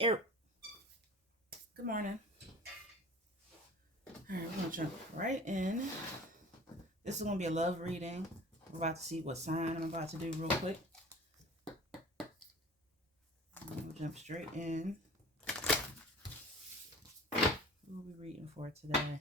Air. Good morning. All right, we're gonna jump right in. This is gonna be a love reading. We're about to see what sign I'm about to do real quick. We'll jump straight in. Who are we reading for today?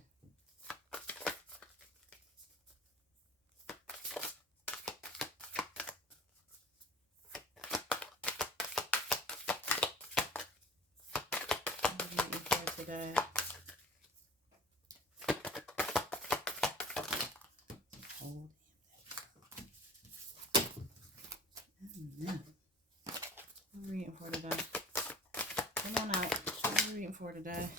Today. Hold him. What are we reading for today? Come on out. What are we reading for today?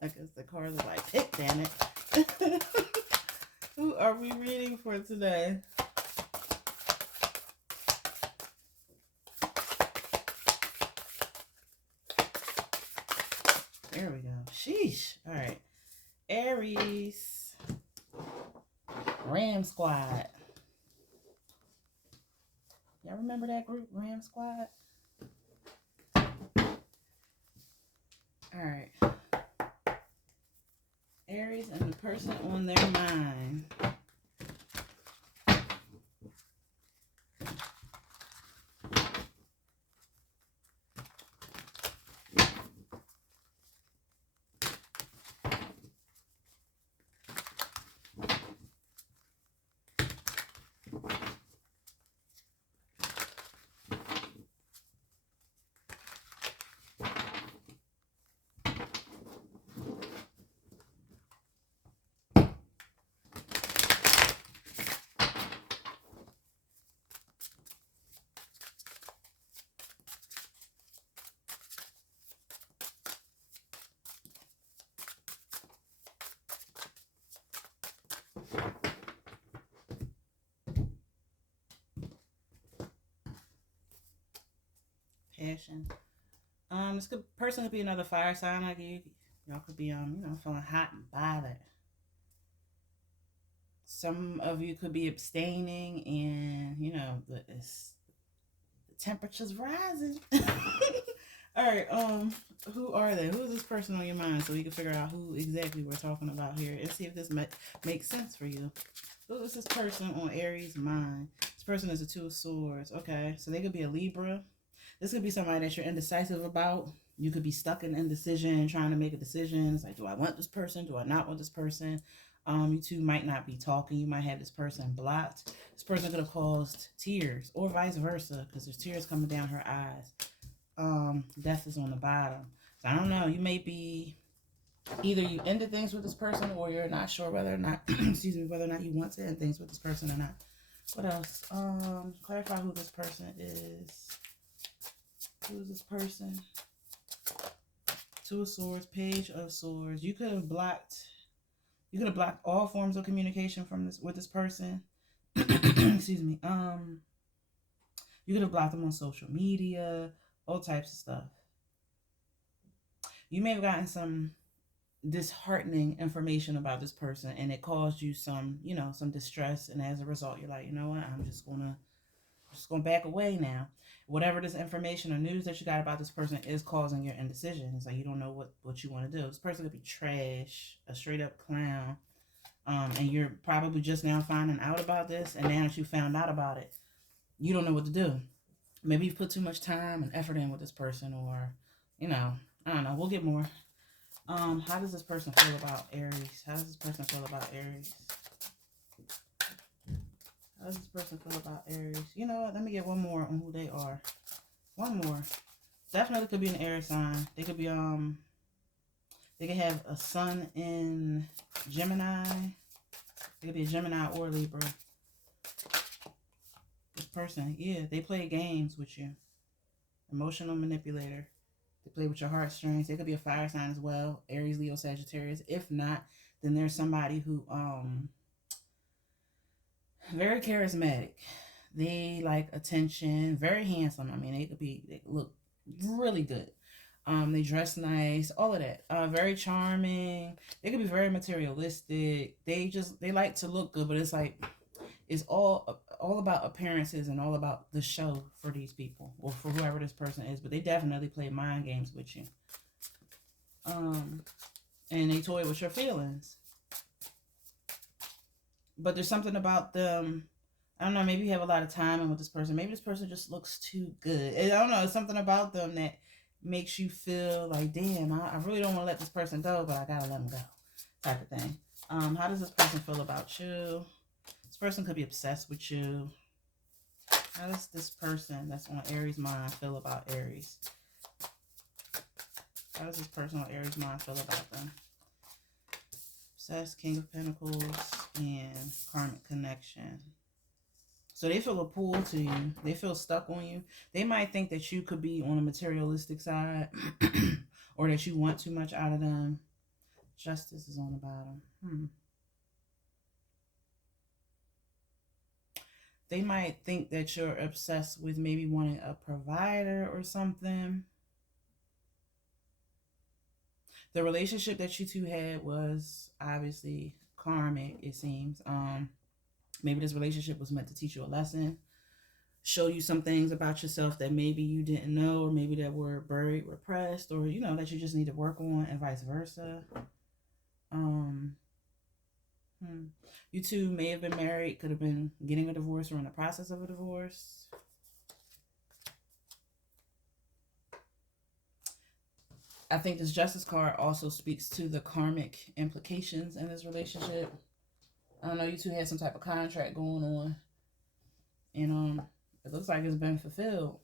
I guess the cards are like, hey, damn it. Who are we reading for today? There we go. Sheesh. All right. Aries. Ram Squad. Y'all remember that group, Ram Squad? All right. Aries and the person on their mind. Passion. This person could be another fire sign like you. Y'all could be feeling hot and bothered. Some of you could be abstaining, and the temperature's rising. All right. Who are they? Who is this person on your mind, so we can figure out who exactly we're talking about here, and see if this makes sense for you. Who is this person on Aries' mind? This person is a Two of Swords. Okay, so they could be a Libra. This could be somebody that you're indecisive about. You could be stuck in indecision, trying to make a decision. It's like, do I want this person? Do I not want this person? You two might not be talking. You might have this person blocked. This person could have caused tears, or vice versa, because there's tears coming down her eyes. Death is on the bottom. So I don't know. You may be either you ended things with this person, or you're not sure whether or not whether or not you want to end things with this person or not. What else? Clarify who this person is. Who is this person? Two of Swords, Page of Swords. You could have blocked all forms of communication with this person. Excuse me. You could have blocked them on social media, all types of stuff. You may have gotten some disheartening information about this person, and it caused you some distress, and as a result you're like, you know what, I'm just gonna back away now. Whatever this information or news that you got about this person is causing your indecision. It's like you don't know what you want to do. This person could be trash, a straight up clown, and you're probably just now finding out about this, and now that you found out about it, you don't know what to do. Maybe you've put too much time and effort in with this person, or I don't know. We'll get more. How does this person feel about Aries? How does this person feel about Aries? How does this person feel about Aries? You know what? Let me get one more on who they are. One more. Definitely could be an air sign. They could be they could have a sun in Gemini. They could be a Gemini or Libra. This person, yeah, they play games with you. Emotional manipulator. They play with your heartstrings. They could be a fire sign as well. Aries, Leo, Sagittarius. If not, then there's somebody who very charismatic. They like attention. Very handsome. I mean, they look really good. They dress nice. All of that. Very charming. They could be very materialistic. They like to look good, but it's like It's all about appearances and all about the show for these people or for whoever this person is. But they definitely play mind games with you. Um, and they toy with your feelings. But there's something about them. I don't know. Maybe you have a lot of time in with this person. Maybe this person just looks too good. I don't know. It's something about them that makes you feel like, damn, I really don't want to let this person go, but I gotta let them go, type of thing. How does this person feel about you? This person could be obsessed with you. How does this person that's on Aries mind feel about Aries? How does this person on Aries mind feel about them? Obsessed, King of Pentacles, and Karmic Connection. So they feel a pull to you. They feel stuck on you. They might think that you could be on a materialistic side or that you want too much out of them. Justice is on the bottom. They might think that you're obsessed with maybe wanting a provider or something. The relationship that you two had was obviously karmic, it seems. Maybe this relationship was meant to teach you a lesson, show you some things about yourself that maybe you didn't know, or maybe that were buried, repressed, or that you just need to work on, and vice versa. You two may have been married, could have been getting a divorce or in the process of a divorce. I think this Justice card also speaks to the karmic implications in this relationship. I don't know, you two had some type of contract going on, and it looks like it's been fulfilled.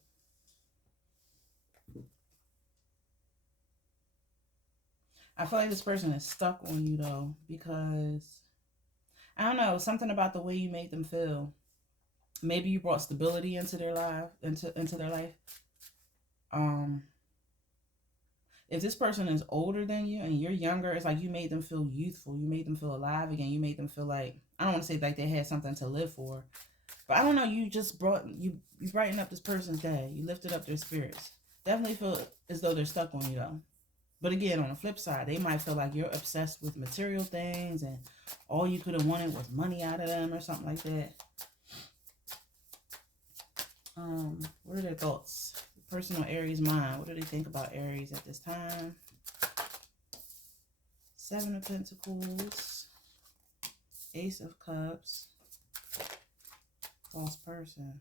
I feel like this person is stuck on you though, because I don't know, something about the way you made them feel. Maybe you brought stability into their life, into their life. If this person is older than you and you're younger, it's like you made them feel youthful. You made them feel alive again. You made them feel like, I don't want to say like they had something to live for, but I don't know. You just you brightened up this person's day. You lifted up their spirits. Definitely feel as though they're stuck on you though. But again, on the flip side, they might feel like you're obsessed with material things and all you could have wanted was money out of them or something like that. What are their thoughts? Personal Aries mind. What do they think about Aries at this time? Seven of Pentacles. Ace of Cups. False person.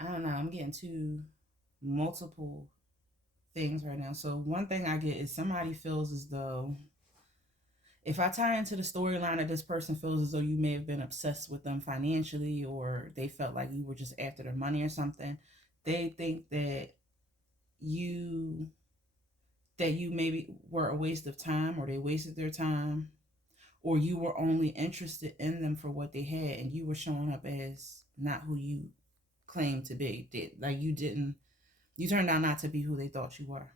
I don't know. I'm getting to multiple things right now. So one thing I get is somebody feels as though, if I tie into the storyline that this person feels as though you may have been obsessed with them financially, or they felt like you were just after their money or something, they think that you maybe were a waste of time, or they wasted their time, or you were only interested in them for what they had and you were showing up as not who you claimed to be. Like you turned out not to be who they thought you were.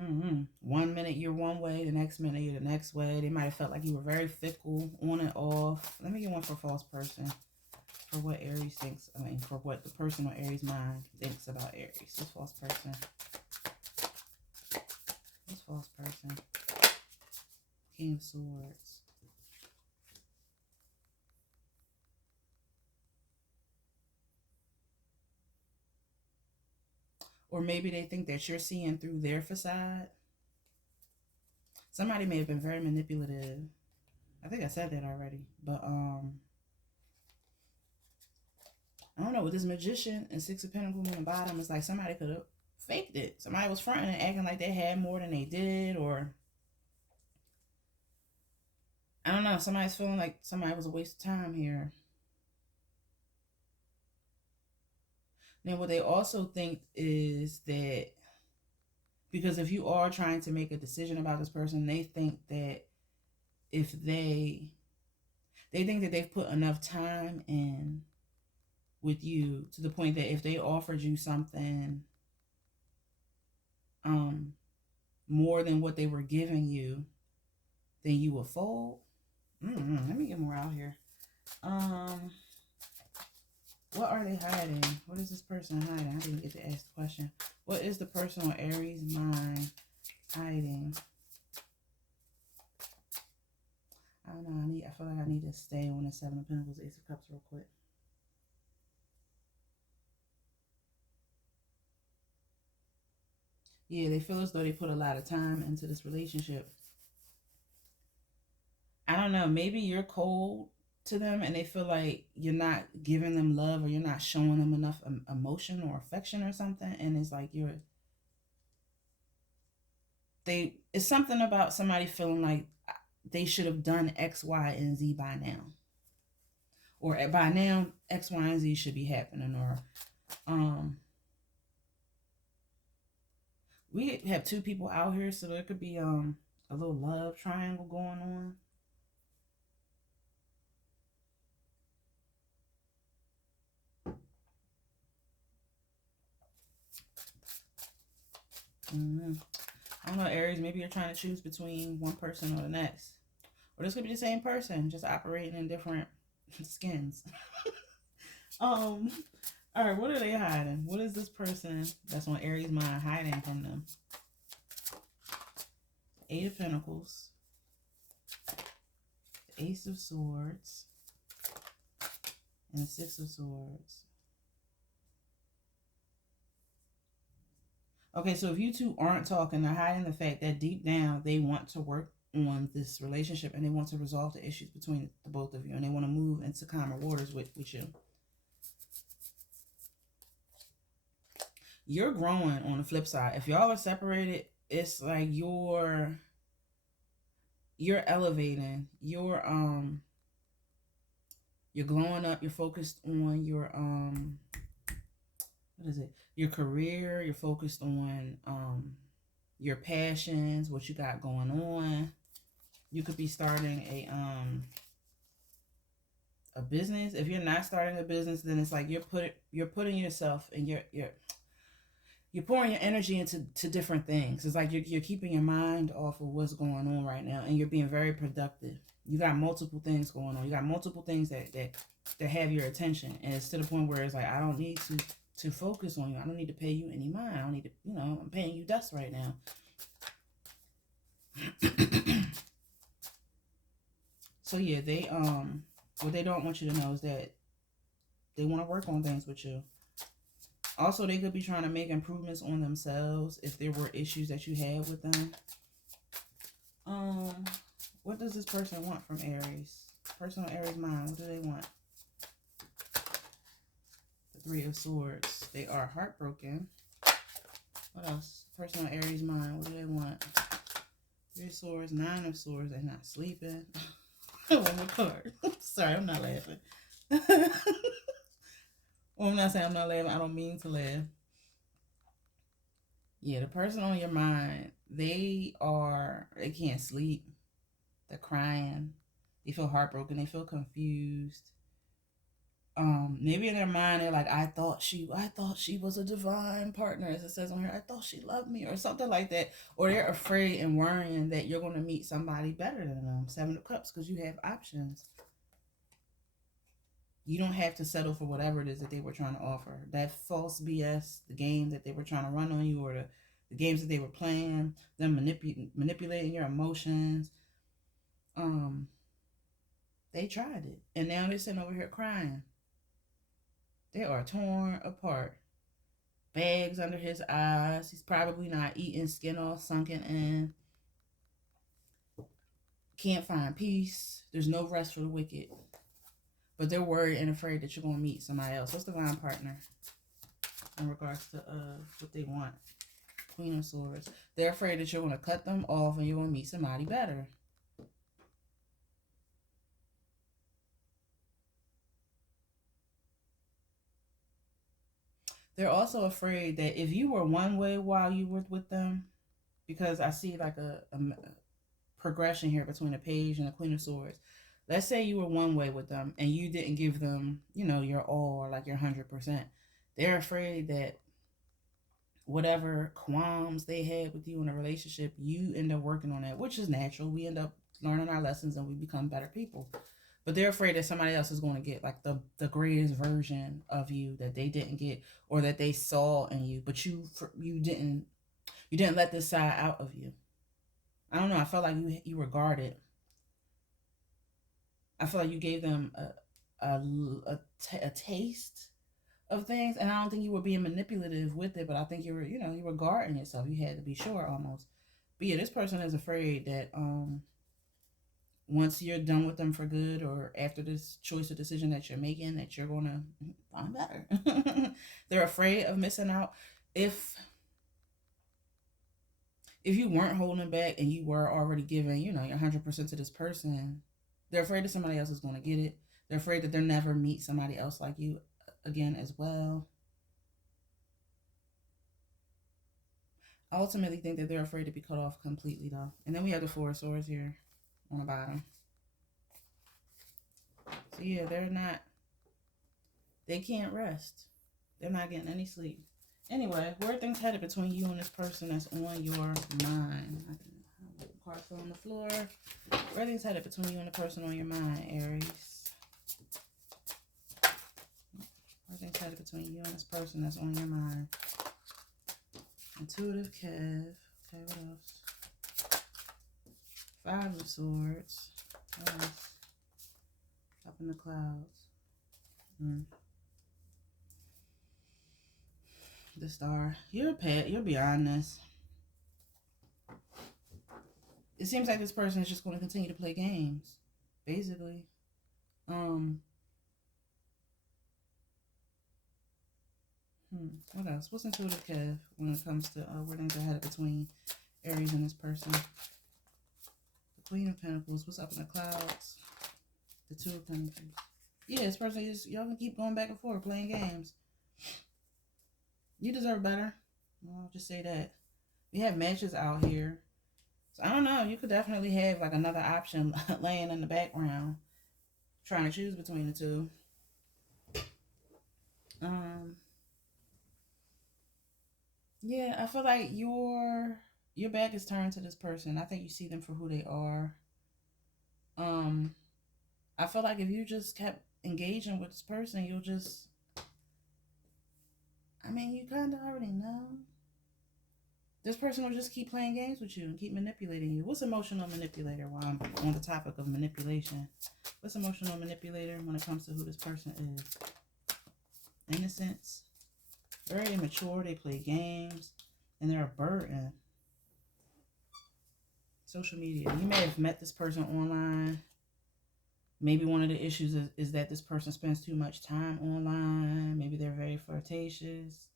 Mm-hmm. 1 minute you're one way, the next minute you're the next way. They might have felt like you were very fickle, on and off. Let me get one for false person. For what Aries thinks, for what the person on Aries mind thinks about Aries. This false person. This false person. King of Swords. Or maybe they think that you're seeing through their facade. Somebody may have been very manipulative. I think I said that already. But I don't know, with this Magician and Six of Pentacles on the bottom, it's like somebody could have faked it. Somebody was fronting and acting like they had more than they did, or I don't know, somebody's feeling like somebody was a waste of time here. Now, what they also think is that, because if you are trying to make a decision about this person, they think that if they think that they've put enough time in with you to the point that if they offered you something more than what they were giving you, then you will fold. Let me get more out here. Um, what are they hiding? What is this person hiding? I didn't get to ask the question. What is the person on Aries' mind hiding? I don't know. I feel like I need to stay on the Seven of Pentacles, Ace of Cups real quick. Yeah, they feel as though they put a lot of time into this relationship. I don't know. Maybe you're cold to them and they feel like you're not giving them love or you're not showing them enough emotion or affection or something. And it's like it's something about somebody feeling like they should have done X, Y, and Z by now. Or by now, X, Y, and Z should be happening. Or we have two people out here, so there could be a little love triangle going on. I don't know, Aries, maybe you're trying to choose between one person or the next. Or this could be the same person, just operating in different skins. All right, what are they hiding? What is this person that's on Aries' mind hiding from them? Eight of Pentacles, the Ace of Swords, and the Six of Swords. Okay, so if you two aren't talking, they're hiding the fact that deep down they want to work on this relationship and they want to resolve the issues between the both of you and they want to move into calmer waters with you. You're growing on the flip side. If y'all are separated, it's like you're elevating. You're glowing up. You're focused on your what is it? Your career. You're focused on your passions, what you got going on. You could be starting a business. If you're not starting a business, then it's like you're putting yourself and you're pouring your energy into different things. It's like you're keeping your mind off of what's going on right now, and you're being very productive. You got multiple things going on. You got multiple things that have your attention, and it's to the point where it's like, I don't need to focus on you. I don't need to pay you any mind. I don't need to, I'm paying you dust right now. So yeah, they what they don't want you to know is that they want to work on things with you. Also, they could be trying to make improvements on themselves if there were issues that you had with them. What does this person want from Aries? Person on Aries' mind, what do they want? The Three of Swords. They are heartbroken. What else? Person on Aries' mind, what do they want? Three of Swords, Nine of Swords. They're not sleeping. One more card. Sorry, I'm not laughing. Well, I'm not saying I'm not laughing. I don't mean to laugh. Yeah, the person on your mind, they can't sleep. They're crying. They feel heartbroken. They feel confused. Maybe in their mind they're like, I thought she was a divine partner, as it says on here. I thought she loved me, or something like that. Or they're afraid and worrying that you're going to meet somebody better than them. Seven of Cups, because you have options. You don't have to settle for whatever it is that they were trying to offer. That false BS, the game that they were trying to run on you, or the games that they were playing, them manipulating your emotions. They tried it, and now they're sitting over here crying. They are torn apart. Bags under his eyes. He's probably not eating, skin all sunken in. Can't find peace. There's no rest for the wicked. But they're worried and afraid that you're going to meet somebody else. What's the divine partner in regards to what they want? Queen of Swords. They're afraid that you're going to cut them off and you're going to meet somebody better. They're also afraid that if you were one way while you were with them, because I see like a progression here between a Page and a Queen of Swords. Let's say you were one way with them and you didn't give them, your all, or like your 100%. They're afraid that whatever qualms they had with you in a relationship, you end up working on that, which is natural. We end up learning our lessons, and we become better people. But they're afraid that somebody else is going to get like the greatest version of you that they didn't get, or that they saw in you, but you didn't let this side out of you. I don't know. I felt like you were guarded. I feel like you gave them a taste of things, and I don't think you were being manipulative with it, but I think you were guarding yourself. You had to be sure almost. But yeah, this person is afraid that once you're done with them for good, or after this choice or decision that you're making, that you're gonna find better. They're afraid of missing out. If you weren't holding back and you were already giving, your 100% to this person, they're afraid that somebody else is going to get it. They're afraid that they'll never meet somebody else like you again as well. I ultimately think that they're afraid to be cut off completely, though. And then we have the Four of Swords here on the bottom. So yeah, they can't rest. They're not getting any sleep. Anyway, where are things headed between you and this person that's on your mind? Cards on the floor. Where are things headed between you and the person on your mind, Aries? Where are things headed between you and this person that's on your mind? Intuitive Kev. Okay, what else? Five of Swords. What else? Up in the clouds. The Star. You're a pet. You're beyond this. It seems like this person is just going to continue to play games, basically. What else? What's intuitive Kev when it comes to where things are headed between Aries and this person? The Queen of Pentacles. What's up in the clouds? The Two of Pentacles. Yeah, this person is, y'all can keep going back and forth playing games. You deserve better. I'll just say that. We have matches out here. So I don't know. You could definitely have like another option laying in the background, trying to choose between the two. Yeah, I feel like your back is turned to this person. I think you see them for who they are. I feel like if you just kept engaging with this person, you'll just, you kind of already know. This person will just keep playing games with you and keep manipulating you. What's emotional manipulator while I'm on the topic of manipulation? What's emotional manipulator when it comes to who this person is? Innocence. Very immature. They play games. And they're a burden. Social media. You may have met this person online. Maybe one of the issues is that this person spends too much time online. Maybe they're very flirtatious.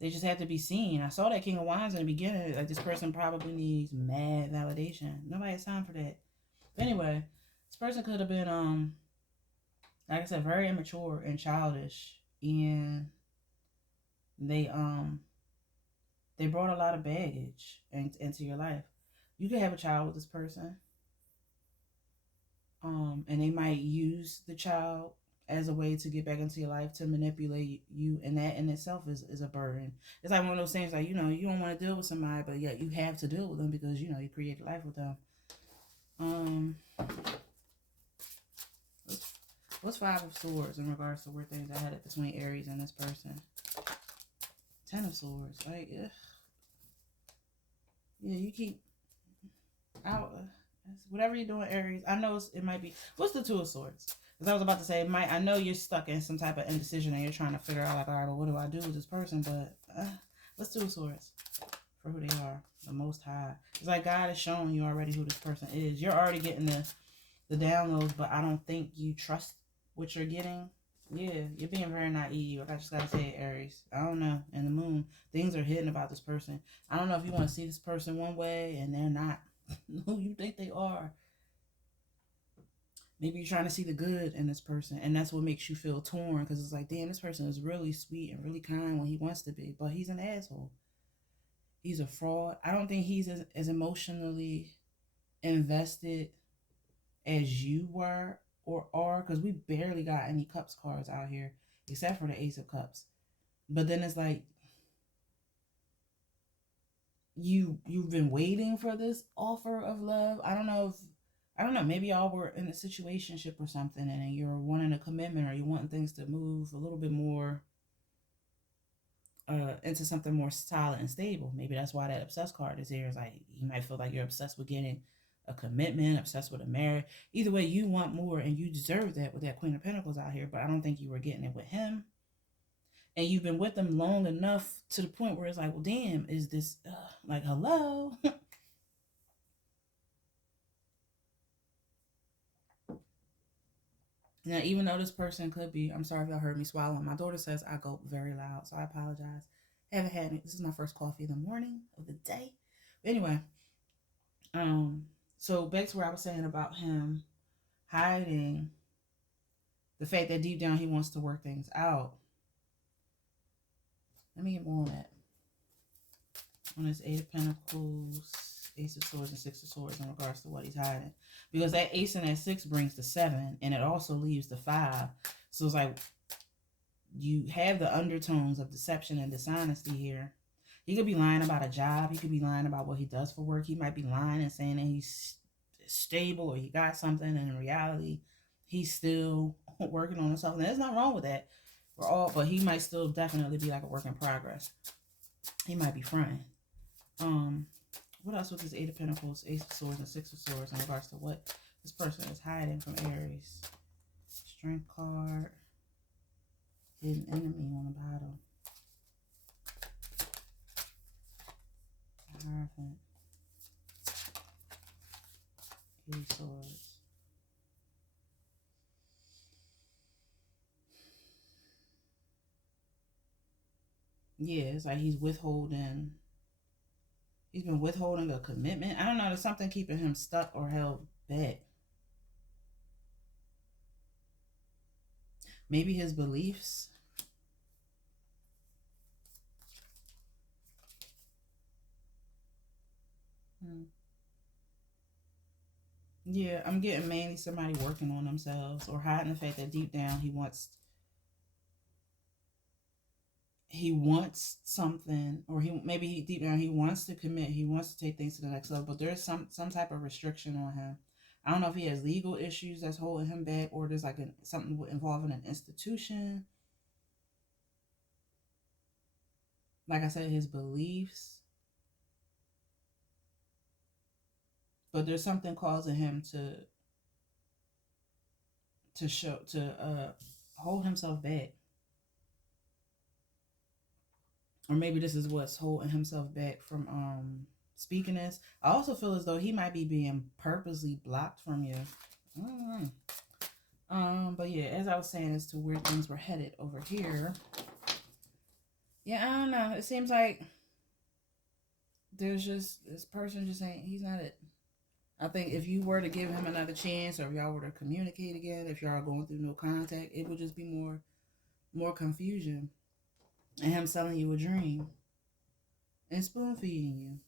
They just have to be seen. I saw that King of Wands in the beginning. Like, this person probably needs mad validation. Nobody has time for that. But anyway, this person could have been, like I said, very immature and childish. And they brought a lot of baggage into your life. You could have a child with this person. And they might use the child as a way to get back into your life, to manipulate you, and that in itself is a burden. It's like one of those things, like, you don't want to deal with somebody, but yet you have to deal with them because you created life with them. What's Five of Swords in regards to where things are headed between Aries and this person? Ten of Swords, like, yeah, you keep out. Whatever you're doing, Aries, I know it might be. What's the Two of Swords? Because I was about to say, I know you're stuck in some type of indecision and you're trying to figure out, like, all right, well, what do I do with this person? But what's Two of Swords for who they are? The Most High. It's like God is showing you already who this person is. You're already getting the downloads, but I don't think you trust what you're getting. Yeah, you're being very naive. I just gotta say it, Aries. I don't know. And the Moon, things are hidden about this person. I don't know if you want to see this person one way and they're not who you think they are. Maybe you're trying to see the good in this person, and that's what makes you feel torn, because it's like, damn, this person is really sweet and really kind when he wants to be, but he's an asshole. He's a fraud. I don't think he's as emotionally invested as you were or are, because we barely got any Cups cards out here, except for the Ace of Cups. But then it's like, you've been waiting for this offer of love. I don't know if I don't know, maybe y'all were in a situationship or something and you're wanting a commitment or you wanting things to move a little bit more into something more solid and stable. Maybe that's why that obsessed card is here. It's like you might feel like you're obsessed with getting a commitment, obsessed with a marriage. Either way, you want more and you deserve that with that Queen of Pentacles out here, but I don't think you were getting it with him. And you've been with him long enough to the point where it's like, well, damn, is this like, hello? Now, even though this person could be, I'm sorry if y'all heard me swallowing. My daughter says I go very loud, so I apologize. Haven't had it. This is my first coffee in the morning of the day. But anyway, um, so back to where I was saying about him hiding the fact that deep down he wants to work things out. Let me get more on that. On this Eight of Pentacles, Ace of Swords, and Six of Swords in regards to what he's hiding. Because that Ace and that Six brings the 7, and it also leaves the 5. So it's like you have the undertones of deception and dishonesty here. He could be lying about a job. He could be lying about what he does for work. He might be lying and saying that he's stable or he got something, and in reality, he's still working on himself. And there's nothing wrong with that. We're all, but he might still definitely be like a work in progress. He might be fronting. What else with this Eight of Pentacles, Ace of Swords, and Six of Swords in regards to what this person is hiding from Aries? Strength card. Hidden enemy on the bottom. Hierophant. Eight of Swords. Yeah, it's like he's withholding. He's been withholding a commitment. I don't know. There's something keeping him stuck or held back. Maybe his beliefs. Yeah, I'm getting mainly somebody working on themselves or hiding the fact that deep down he wants something, or deep down he wants to commit, he wants to take things to the next level, but there's some type of restriction on him. I don't know if he has legal issues that's holding him back, or there's like something involving an institution. Like I said, his beliefs, but there's something causing him to hold himself back. Or maybe this is what's holding himself back from speaking this. I also feel as though he might be being purposely blocked from you. But yeah, as I was saying as to where things were headed over here. Yeah, I don't know. It seems like there's just this person just ain't, he's not it. I think if you were to give him another chance, or if y'all were to communicate again, if y'all are going through no contact, it would just be more confusion. And him selling you a dream. And spoon feeding you.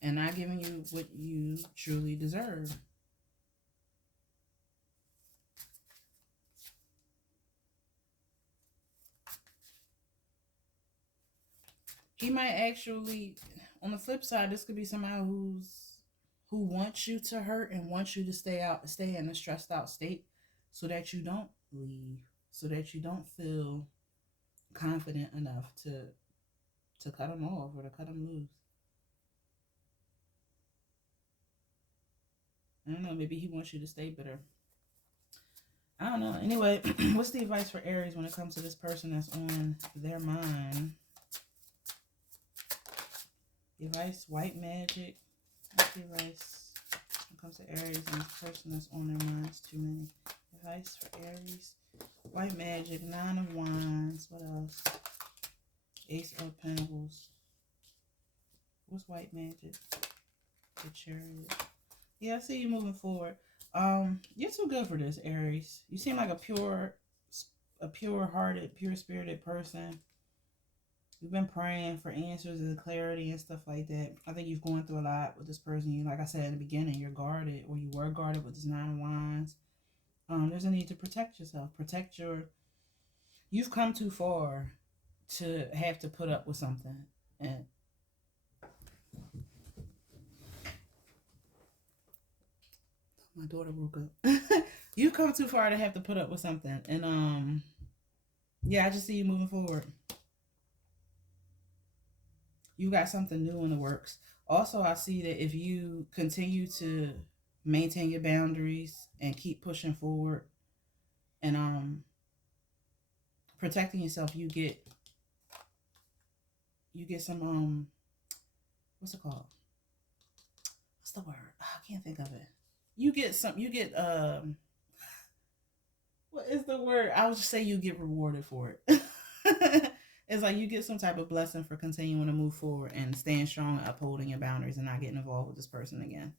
And not giving you what you truly deserve. He might actually, on the flip side, this could be somebody who wants you to hurt and wants you to stay in a stressed out state, so that you don't leave, so that you don't feel confident enough to cut them off or to cut them loose. I don't know, maybe he wants you to stay bitter. I don't know. Anyway, what's the advice for Aries when it comes to this person that's on their mind? The advice, white magic. What's the advice when it comes to Aries and this person that's on their minds? Too many. Advice for Aries. White magic, Nine of Wands. What else? Ace of Pentacles. What's white magic? The Chariot. Yeah, I see you moving forward. You're too good for this, Aries. You seem like a pure-hearted, pure-spirited person. You've been praying for answers and clarity and stuff like that. I think you've gone through a lot with this person. You, like I said in the beginning, you're guarded, or you were guarded with this Nine of Wands. There's a need to protect yourself. You've come too far to have to put up with something. And My daughter woke up. You come too far to have to put up with something. And yeah, I just see you moving forward. You got something new in the works. Also, I see that if you continue to maintain your boundaries and keep pushing forward and protecting yourself, you get some what's it called? What's the word? Oh, I can't think of it. You get what is the word? I would just say you get rewarded for it. It's like you get some type of blessing for continuing to move forward and staying strong and upholding your boundaries and not getting involved with this person again.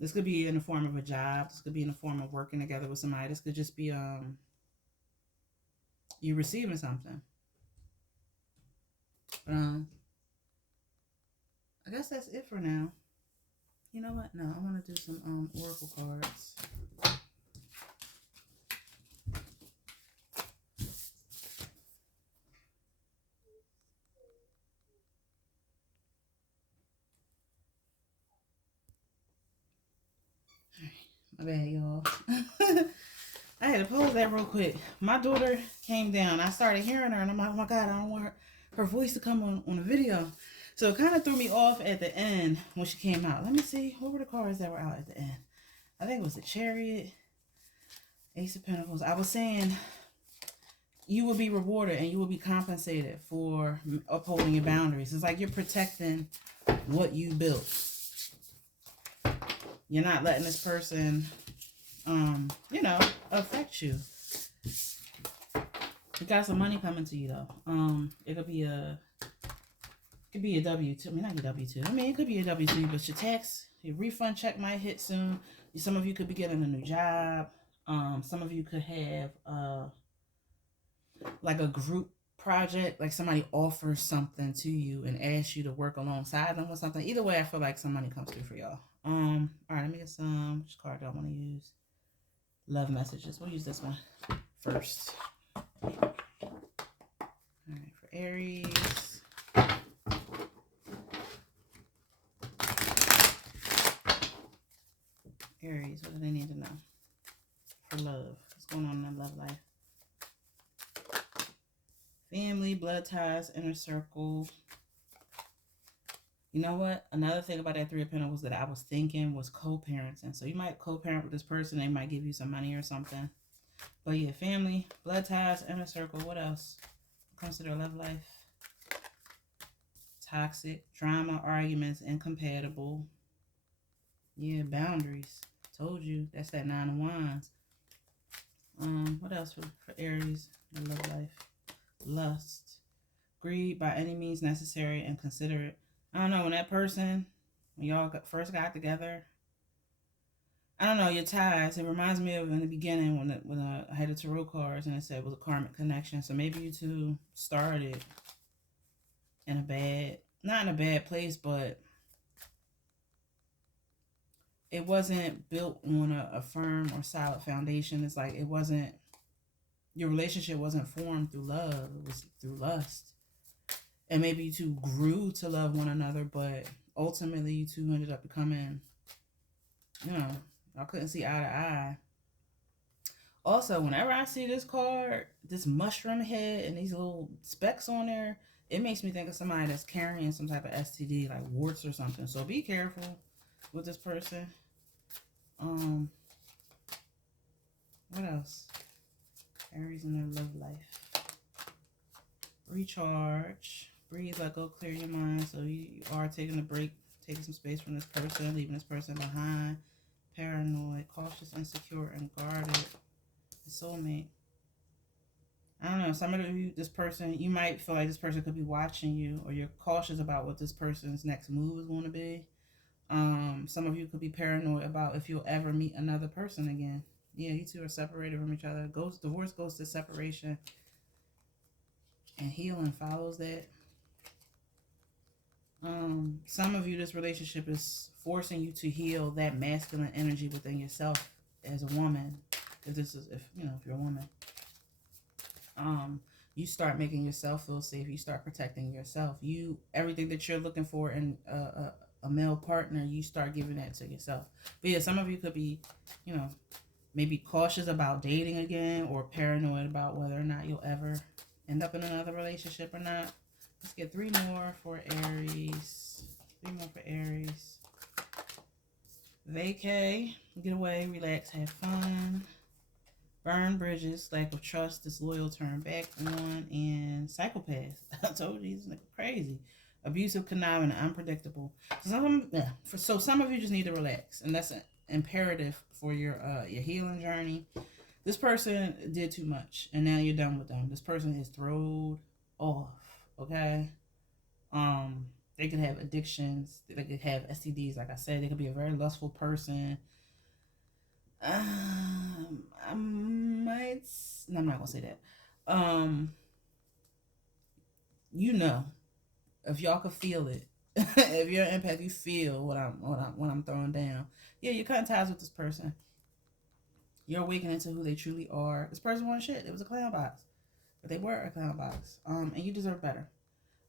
This could be in the form of a job. This could be in the form of working together with somebody. This could just be you receiving something. But I guess that's it for now. You know what? No, I want to do some oracle cards. My bad, y'all. I had to pause that real quick. My daughter came down. I started hearing her, and I'm like, oh my God, I don't want her voice to come on the video. So it kind of threw me off at the end when she came out. Let me see. What were the cards that were out at the end? I think it was the Chariot, Ace of Pentacles. I was saying you will be rewarded and you will be compensated for upholding your boundaries. It's like you're protecting what you built. You're not letting this person, affect you. You got some money coming to you though. It could be a W-2. I mean, not your W-2. I mean, it could be a W-2, but your refund check might hit soon. Some of you could be getting a new job. Some of you could have like a group project, like somebody offers something to you and asks you to work alongside them or something. Either way, I feel like some money comes through for y'all. All right, let me get some. Which card do I want to use? Love messages. We'll use this one first. All right, for Aries. Aries, what do they need to know for love? What's going on in their love life? Family, blood ties, inner circle. You know what? Another thing about that Three of Pentacles that I was thinking was co-parenting. So you might co-parent with this person. They might give you some money or something. But yeah, family, blood ties, inner circle. What else? What comes to their love life? Toxic, drama, arguments, incompatible. Yeah, boundaries. Told you. That's that Nine of Wands. What else for Aries? Their love life. Lust. Greed by any means necessary and considerate. I don't know, when y'all first got together, I don't know, your ties, it reminds me of in the beginning when I had the tarot cards and it said it was a karmic connection. So maybe you two started not in a bad place, but it wasn't built on a firm or solid foundation. It's like your relationship wasn't formed through love, it was through lust. And maybe you two grew to love one another, but ultimately you two ended up becoming, y'all couldn't see eye to eye. Also, whenever I see this card, this mushroom head and these little specks on there, it makes me think of somebody that's carrying some type of STD, like warts or something. So be careful with this person. What else? Aries in their love life. Recharge. Breathe, let go, clear your mind. So you are taking a break, taking some space from this person, leaving this person behind. Paranoid, cautious, insecure, and guarded. The soulmate. I don't know. Some of you, you might feel like this person could be watching you, or you're cautious about what this person's next move is going to be. Some of you could be paranoid about if you'll ever meet another person again. Yeah, you two are separated from each other. Divorce goes to separation, and healing follows that. Some of you, this relationship is forcing you to heal that masculine energy within yourself as a woman. If you're a woman, you start making yourself feel safe. You start protecting yourself. Everything that you're looking for in a male partner, you start giving that to yourself. But yeah, some of you could be, you know, maybe cautious about dating again, or paranoid about whether or not you'll ever end up in another relationship or not. Let's get 3 more for Aries. 3 more for Aries. Vacay, get away, relax, have fun. Burn bridges, lack of trust, disloyal, turn back on, and psychopath. I told you, he's crazy. Abusive, conniving, unpredictable. So some of you just need to relax, and that's imperative for your healing journey. This person did too much, and now you're done with them. This person is thrown off. Okay. They could have addictions. They could have STDs. Like I said, they could be a very lustful person. I might. No, I'm not gonna say that. You know, if y'all could feel it, if you're an empath, you feel what I'm throwing down. Yeah, you're cutting ties with this person. You're awakening to who they truly are. This person wasn't shit. It was a clown box, but they were a clown box. And you deserve better.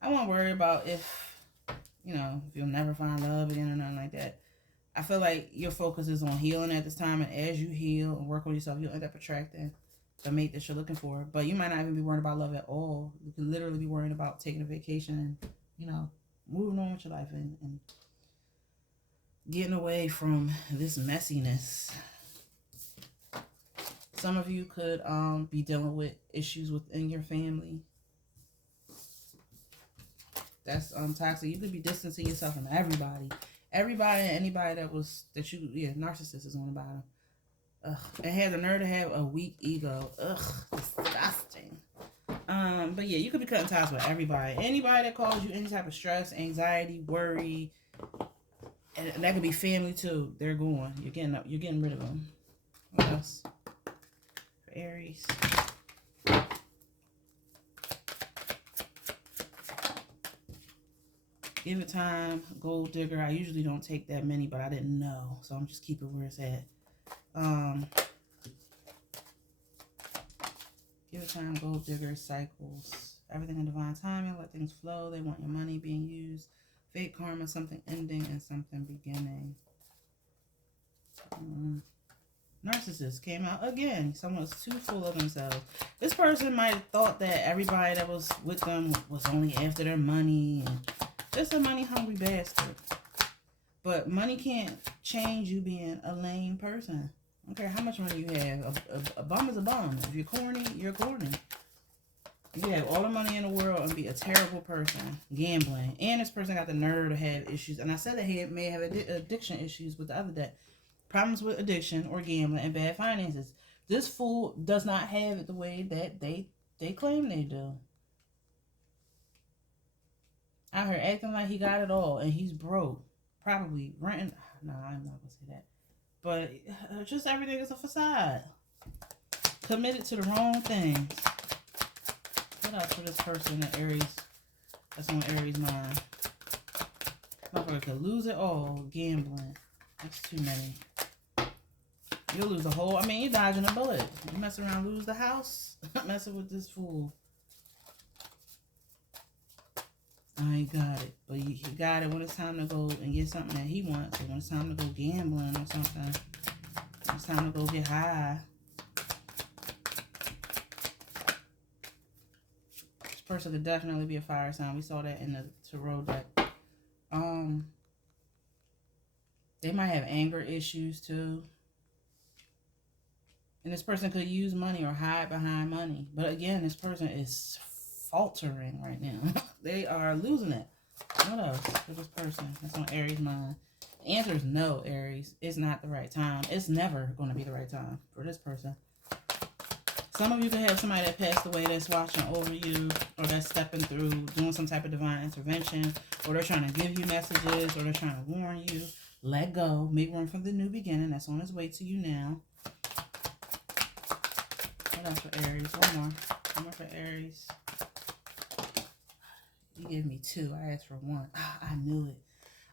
I won't worry about if you'll never find love again or nothing like that. I feel like your focus is on healing at this time, and as you heal and work on yourself, you'll end up attracting the mate that you're looking for. But you might not even be worried about love at all. You can literally be worrying about taking a vacation and, moving on with your life and getting away from this messiness. Some of you could be dealing with issues within your family. That's toxic. You could be distancing yourself from everybody. Everybody and anybody narcissist is on the bottom. Ugh. And had the nerve to have a weak ego. Ugh, disgusting. But yeah, you could be cutting ties with everybody. Anybody that causes you any type of stress, anxiety, worry, and that could be family too. They're gone. You're getting rid of them. What else? For Aries. Give it time. Gold digger. I usually don't take that many, but I didn't know, so I'm just keeping where it's at. Give it time. Gold digger. Cycles. Everything in divine timing. Let things flow. They want your money being used. Fate karma. Something ending and something beginning. Narcissist came out again. Someone's too full of themselves. This person might have thought that everybody that was with them was only after their money and just a money hungry bastard. But money can't change you being a lame person. I don't care how much money you have. A bum is a bum. If you're corny, you're corny. You can have all the money in the world and be a terrible person. Gambling. And this person got the nerve to have issues. And I said that he may have addiction issues with the other day. Problems with addiction or gambling and bad finances. This fool does not have it the way that they claim they do. Out here acting like he got it all and he's broke. Probably renting. No, I'm not going to say that. But just everything is a facade. Committed to the wrong things. What else for this person that Aries, that's on Aries' mind? Motherfucker could lose it all gambling. That's too many. You'll lose the whole, you're dodging a bullet. You mess around, lose the house. Messing with this fool. I ain't got it. But he got it when it's time to go and get something that he wants. Or when it's time to go gambling or something. When it's time to go get high. This person could definitely be a fire sign. We saw that in the tarot deck. They might have anger issues too. And this person could use money or hide behind money. But again, this person is faltering right now. They are losing it. What else for this person that's on Aries' mind? The answer is no, Aries. It's not the right time. It's never going to be the right time for this person. Some of you can have somebody that passed away that's watching over you, or that's stepping through, doing some type of divine intervention, or they're trying to give you messages, or they're trying to warn you. Let go. Make room for the new beginning. That's on its way to you now. What else for Aries? One more for Aries. You gave me 2. I asked for 1. I knew it.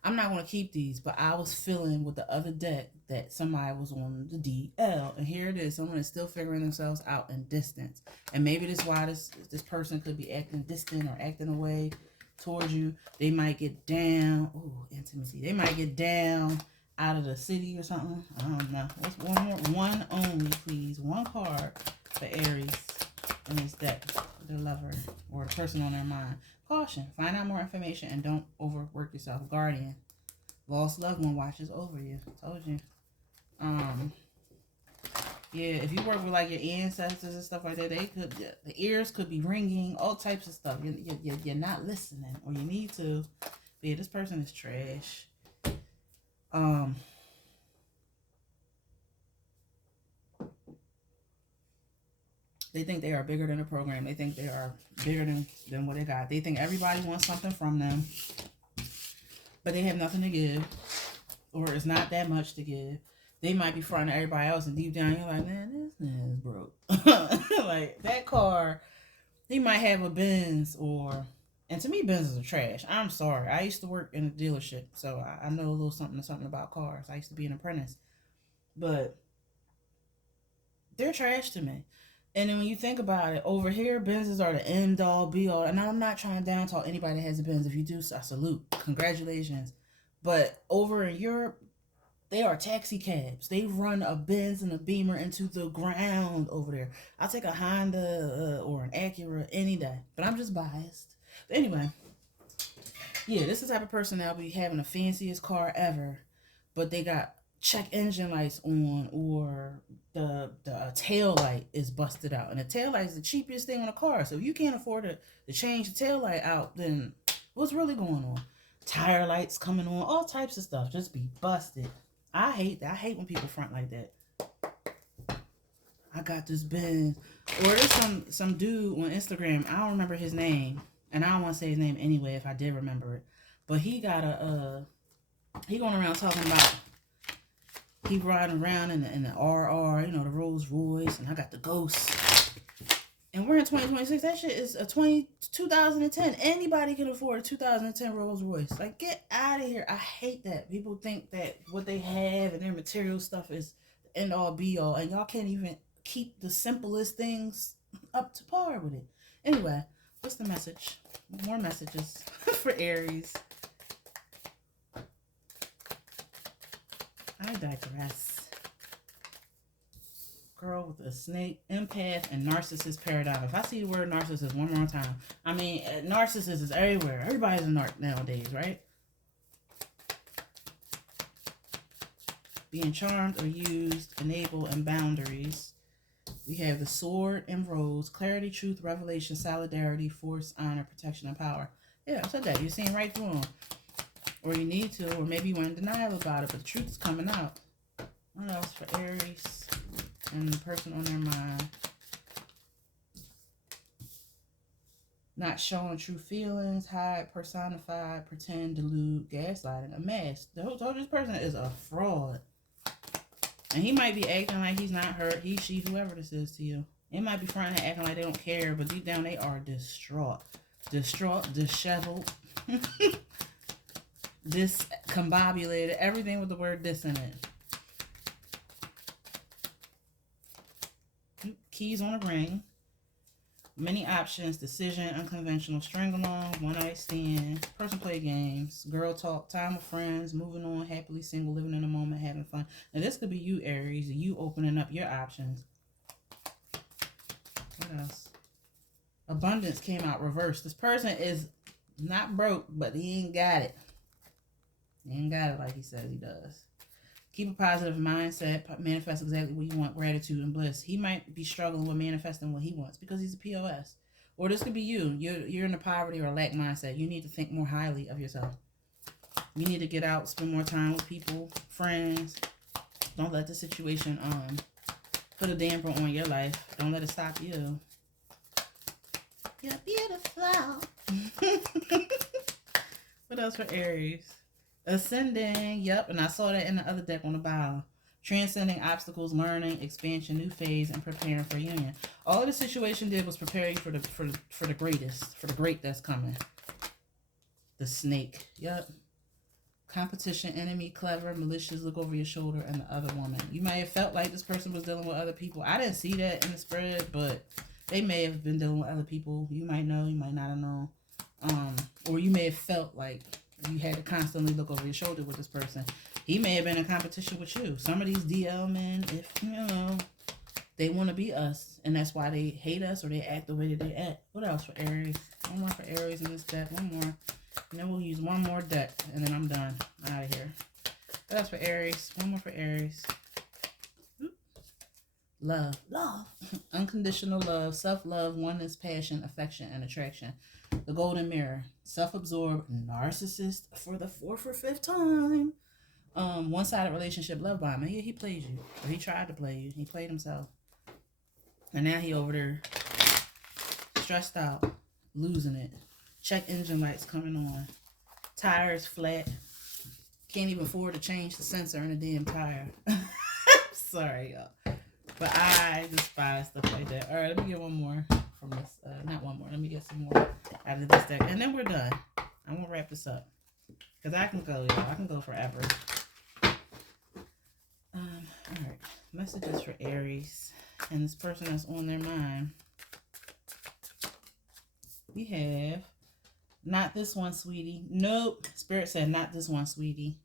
I'm not going to keep these, but I was feeling with the other deck that somebody was on the DL. And here it is. Someone is still figuring themselves out in distance. And maybe this is why this person could be acting distant or acting away. towards you. They might get down. Ooh, intimacy. They might get down out of the city or something. I don't know. What's one more? One only, please. One card for Aries in this deck. The lover or the person on their mind. Caution. Find out more information and don't overwork yourself. Guardian. Lost loved one watches over you. Told you. Yeah, if you work with like your ancestors and stuff like that, the ears could be ringing, all types of stuff. You're not listening, or you need to. But yeah, this person is trash. They think they are bigger than the program. They think they are bigger than what they got. They think everybody wants something from them, but they have nothing to give, or it's not that much to give. They might be fronting everybody else, and deep down you're like, man, this man is broke. Like, that car, he might have a Benz, and to me, Benzes are trash. I'm sorry. I used to work in a dealership, so I know a little something about cars. I used to be an apprentice. But they're trash to me. And then when you think about it, over here, Benzes are the end all, be all. And I'm not trying to down talk anybody that has a Benz. If you do, I salute. Congratulations. But over in Europe, they are taxi cabs. They run a Benz and a Beamer into the ground over there. I'll take a Honda or an Acura any day. But I'm just biased. But anyway, yeah, this is the type of person that'll be having the fanciest car ever. But they got check engine lights on, or the tail light is busted out. And the tail light is the cheapest thing on a car. So if you can't afford to change the tail light out, then what's really going on? Tire lights coming on, all types of stuff just be busted. I hate that. I hate when people front like that. I got this Benz. Or there's some dude on Instagram. I don't remember his name. And I don't want to say his name anyway if I did remember it. But he got he going around talking about he riding around in the RR, you know, the Rolls Royce, and I got the Ghost. And we're in 2026. That shit is a 2010. Anybody can afford a 2010 Rolls Royce. Like, get out of here. I hate that. People think that what they have and their material stuff is the end all be all. And y'all can't even keep the simplest things up to par with it. Anyway, what's the message? More messages for Aries. I digress. Girl with a snake, empath, and narcissist paradigm. If I see the word narcissist one more time, I mean, narcissist is everywhere. Everybody's a narc nowadays, right? Being charmed or used, enable, and boundaries. We have the sword and rose, clarity, truth, revelation, solidarity, force, honor, protection, and power. Yeah, I said that. You're seeing right through them. Or you need to, or maybe you're in denial about it, but the truth is coming out. What else for Aries and the person on their mind? Not showing true feelings, hide, personify, pretend, delude, gaslighting, a mask. This person is a fraud. And he might be acting like he's not hurt. He, she, whoever this is to you. It might be fronting and acting like they don't care, but deep down they are distraught. Distraught, disheveled. Discombobulated, everything with the word dis in it. Keys on a ring. Many options, decision, unconventional, string along, one night stand, person play games, girl talk, time with friends, moving on, happily single, living in the moment, having fun. Now this could be you, Aries, you opening up your options. What else? Abundance came out reversed. This person is not broke, but he ain't got it. He ain't got it like he says he does. Keep a positive mindset. Manifest exactly what you want. Gratitude and bliss. He might be struggling with manifesting what he wants because he's a POS. Or this could be you. You're in a poverty or a lack mindset. You need to think more highly of yourself. You need to get out, spend more time with people, friends. Don't let the situation put a damper on your life. Don't let it stop you. You're beautiful. What else for Aries? Ascending, yep, and I saw that in the other deck on the bottom. Transcending obstacles, learning, expansion, new phase, and preparing for union. All the situation did was prepare you for the greatest, for the great that's coming. The snake, yep. Competition, enemy, clever, malicious, look over your shoulder, and the other woman. You may have felt like this person was dealing with other people. I didn't see that in the spread, but they may have been dealing with other people. You might know, you might not have known. Or you may have felt like you had to constantly look over your shoulder with this person. He may have been in competition with you. Some of these DL men, if they want to be us, and that's why they hate us or they act the way that they act. What else for Aries? One more for Aries in this deck. One more. And then we'll use one more deck, and then I'm done. Out of here. That's for Aries. One more for Aries. Love. Love. Unconditional love. Self-love. Oneness. Passion. Affection. And attraction. The golden mirror. Self-absorbed. Narcissist for the 4th or 5th time. One-sided relationship. Love bombing. Yeah, he played you. Or he tried to play you. He played himself. And now he over there stressed out. Losing it. Check engine lights coming on. Tires flat. Can't even afford to change the sensor in a damn tire. Sorry, y'all. But I despise stuff like that. All right, let me get one more from this. Not one more. Let me get some more out of this deck. And then we're done. I'm going to wrap this up. Because I can go, y'all. I can go forever. All right. Messages for Aries. And this person that's on their mind. We have... Not this one, sweetie. Nope. Spirit said, not this one, sweetie.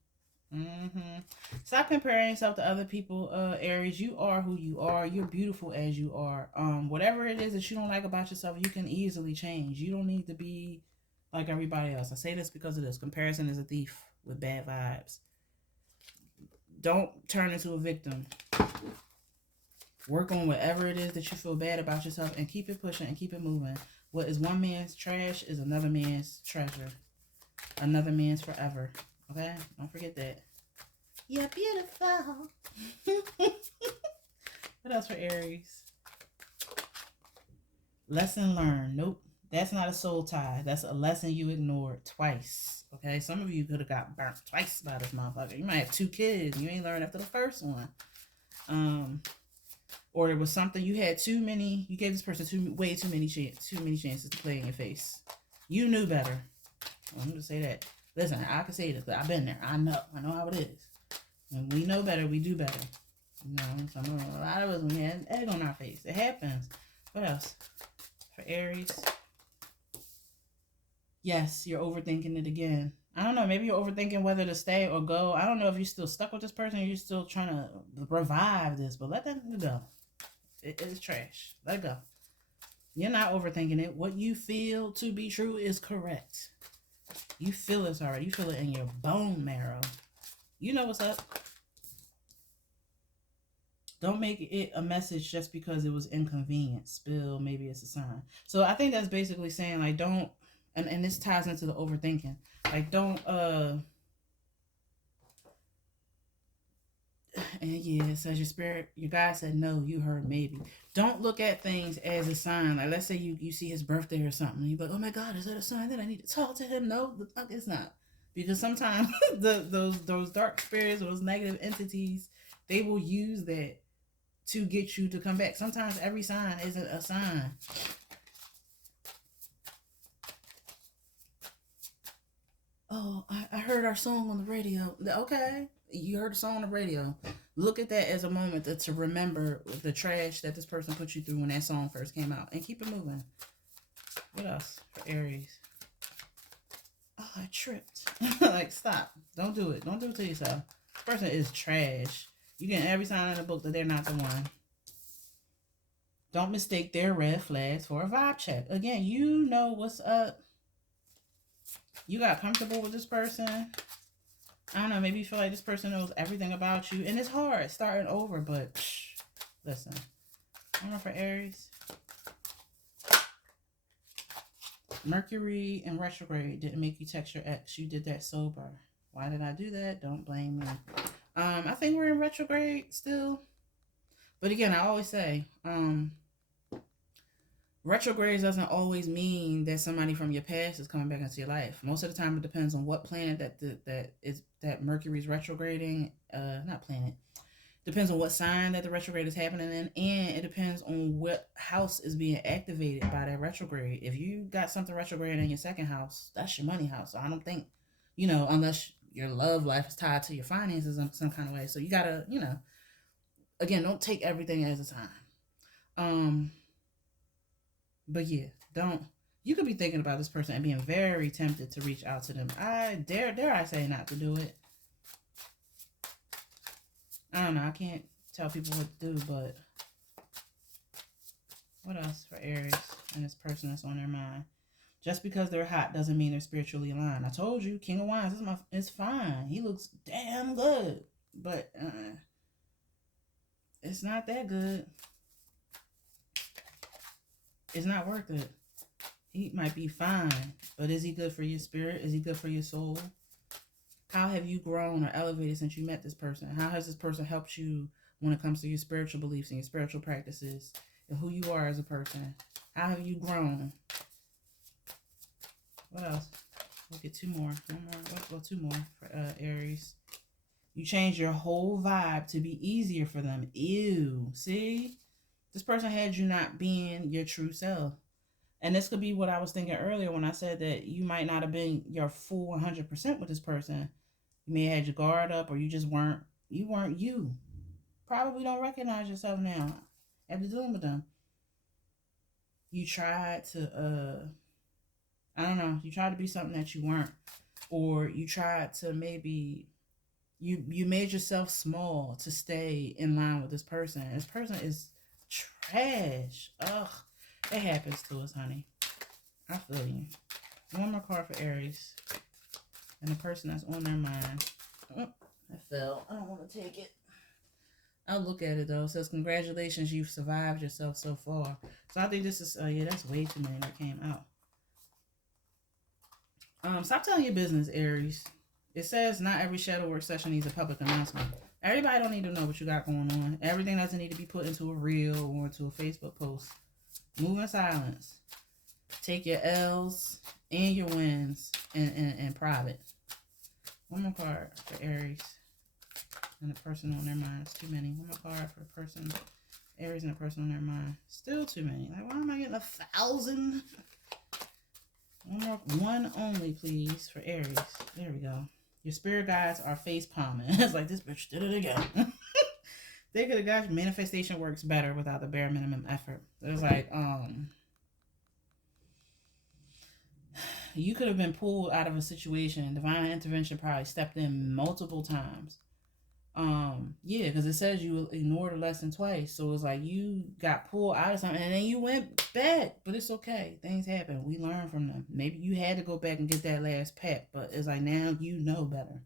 Stop comparing yourself to other people, Aries. You are who you are. You're beautiful as you are. Whatever it is that you don't like about yourself, you can easily change. You don't need to be like everybody else. I say this because of this. Comparison is a thief with bad vibes. Don't turn into a victim. Work on whatever it is that you feel bad about yourself and keep it pushing and keep it moving. What is one man's trash is another man's treasure. Another man's forever. Okay? Don't forget that. You're beautiful. What else for Aries? Lesson learned. Nope. That's not a soul tie. That's a lesson you ignored twice. Okay? Some of you could have got burnt twice by this motherfucker. You might have 2 kids. You ain't learned after the first one. Or there was something you had too many. You gave this person way too many chances to play in your face. You knew better. I'm gonna say that. Listen, I can say this, but I've been there. I know how it is. When we know better, we do better. You know, a lot of us, we had egg on our face. It happens. What else? For Aries. Yes, you're overthinking it again. I don't know. Maybe you're overthinking whether to stay or go. I don't know if you're still stuck with this person or you're still trying to revive this, but let that go. It is trash. Let it go. You're not overthinking it. What you feel to be true is correct. You feel it's already. You feel it in your bone marrow. You know what's up. Don't make it a message just because it was inconvenient. Spill, maybe it's a sign. So I think that's basically saying, like, don't, and this ties into the overthinking. Like, don't, and yeah, it says your spirit, your God said no, you heard maybe. Don't look at things as a sign. Like, let's say you see his birthday or something, and you're like, oh my God, is that a sign that I need to talk to him? No, the fuck it's not. Because sometimes those dark spirits or those negative entities, they will use that to get you to come back. Sometimes every sign isn't a sign. Oh, I heard our song on the radio. Okay, you heard a song on the radio. Look at that as a moment to remember the trash that this person put you through when that song first came out. And keep it moving. What else for Aries? Oh, I tripped. Like, stop. Don't do it. Don't do it to yourself. This person is trash. You get every sign in the book that they're not the one. Don't mistake their red flags for a vibe check. Again, you know what's up. You got comfortable with this person. I don't know, maybe you feel like this person knows everything about you. And it's hard starting over, but listen. I don't know, for Aries. Mercury in retrograde didn't make you text your ex. You did that sober. Why did I do that? Don't blame me. I think we're in retrograde still. But again, I always say, retrograde doesn't always mean that somebody from your past is coming back into your life. Most of the time, it depends on what planet that Mercury's retrograding. Not planet. Depends on what sign that the retrograde is happening in, and it depends on what house is being activated by that retrograde. If you got something retrograde in your second house, that's your money house. So I don't think, unless your love life is tied to your finances in some kind of way. So you gotta, again, don't take everything as a sign. But yeah, don't You could be thinking about this person and being very tempted to reach out to them. I dare I say not to do it. I don't know. I can't tell people what to do, but what else for Aries and this person that's on their mind? Just because they're hot doesn't mean they're spiritually aligned. I told you, King of Wands is fine. He looks damn good, but it's not that good. It's not worth it. He might be fine, but is he good for your spirit? Is he good for your soul? How have you grown or elevated since you met this person? How has this person helped you when it comes to your spiritual beliefs and your spiritual practices and who you are as a person? How have you grown? What else? We'll get two more. One more. Let's go two more for Aries. You changed your whole vibe to be easier for them. Ew. See? This person had you not being your true self. And this could be what I was thinking earlier when I said that you might not have been your full 100% with this person. You may have had your guard up, or you just weren't you. Probably don't recognize yourself now after dealing with them. You tried to I don't know, you tried to be something that you weren't. Or you tried to maybe you made yourself small to stay in line with this person. This person is trash. Ugh. It happens to us, honey. I feel you. One more card for Aries. And the person that's on their mind. Oh, I fell. I don't want to take it. I'll look at it though. It says, congratulations, you've survived yourself so far. So I think this is, yeah, that's way too many that came out. Stop telling your business, Aries. It says not every shadow work session needs a public announcement. Everybody don't need to know what you got going on. Everything doesn't need to be put into a reel or into a Facebook post. Move in silence. Take your L's and your wins in private. One more card for Aries and the person on their mind. It's too many. One more card for the person, Aries and the person on their mind. Still too many. Like, why am I getting 1,000? One more, one only, please, for Aries. There we go. Your spirit guides are face palming. It's like, this bitch did it again. They could have got manifestation works better without the bare minimum effort. It was like, you could have been pulled out of a situation. Divine intervention probably stepped in multiple times. Yeah, because it says you ignored a lesson twice. So it's like you got pulled out of something and then you went back. But it's okay. Things happen. We learn from them. Maybe you had to go back and get that last pat, but it's like now you know better.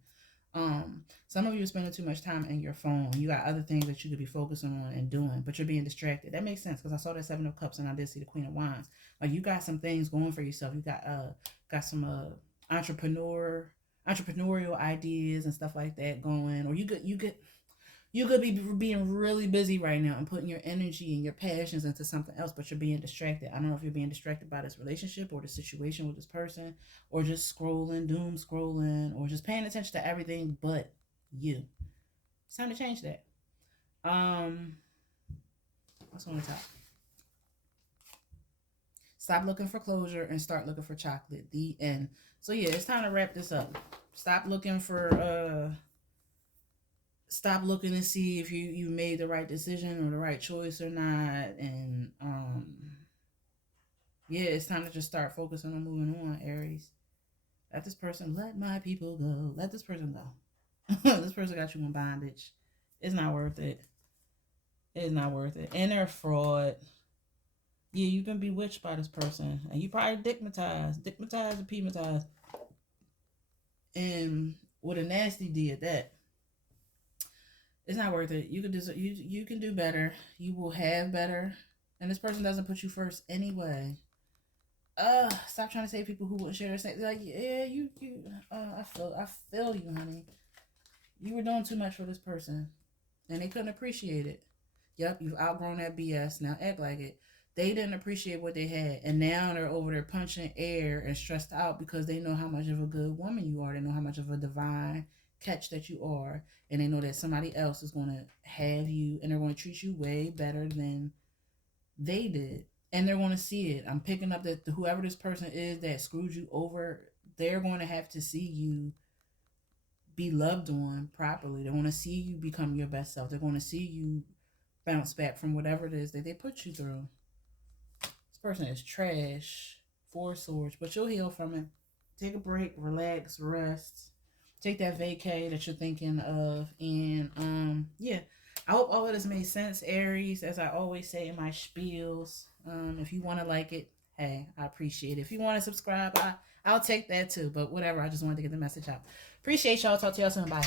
Some of you are spending too much time in your phone. You got other things that you could be focusing on and doing, but you're being distracted. That makes sense because I saw that Seven of Cups and I did see the Queen of Wands. Like you got some things going for yourself. You got some entrepreneurial ideas and stuff like that going, or you could be being really busy right now and putting your energy and your passions into something else, but you're being distracted. I don't know if you're being distracted by this relationship or the situation with this person, or just scrolling, doom scrolling, or just paying attention to everything but you. It's time to change that. What's on the top? Stop looking for closure and start looking for chocolate. The end. So yeah, it's time to wrap this up. Stop looking to see if you made the right decision or the right choice or not. And yeah, it's time to just start focusing on moving on, Aries. Let this person, let my people go. Let this person go. This person got you in bondage. It's not worth it. It's not worth it. And they're a fraud. Yeah, you've been bewitched by this person. And you probably dickmatized and pematized. And with a nasty D at that. It's not worth it. You can do better. You will have better. And this person doesn't put you first anyway. Stop trying to say people who wouldn't share their same. Like, yeah, I feel you, honey. You were doing too much for this person, and they couldn't appreciate it. Yep, you've outgrown that BS. Now act like it. They didn't appreciate what they had, and now they're over there punching air and stressed out because they know how much of a good woman you are. They know how much of a divine catch that you are, and they know that somebody else is going to have you, and they're going to treat you way better than they did. And they're going to see it. I'm picking up that whoever this person is that screwed you over, they're going to have to see you be loved on properly. They want to see you become your best self. They're going to see you bounce back from whatever it is that they put you through. This person is trash. Four of Swords. But you'll heal from it. Take a break, relax, rest. Take that vacay that you're thinking of. And yeah. I hope all of this made sense, Aries. As I always say in my spiels. If you want to like it, hey, I appreciate it. If you want to subscribe, I'll take that too. But whatever, I just wanted to get the message out. Appreciate y'all. Talk to y'all soon. Bye.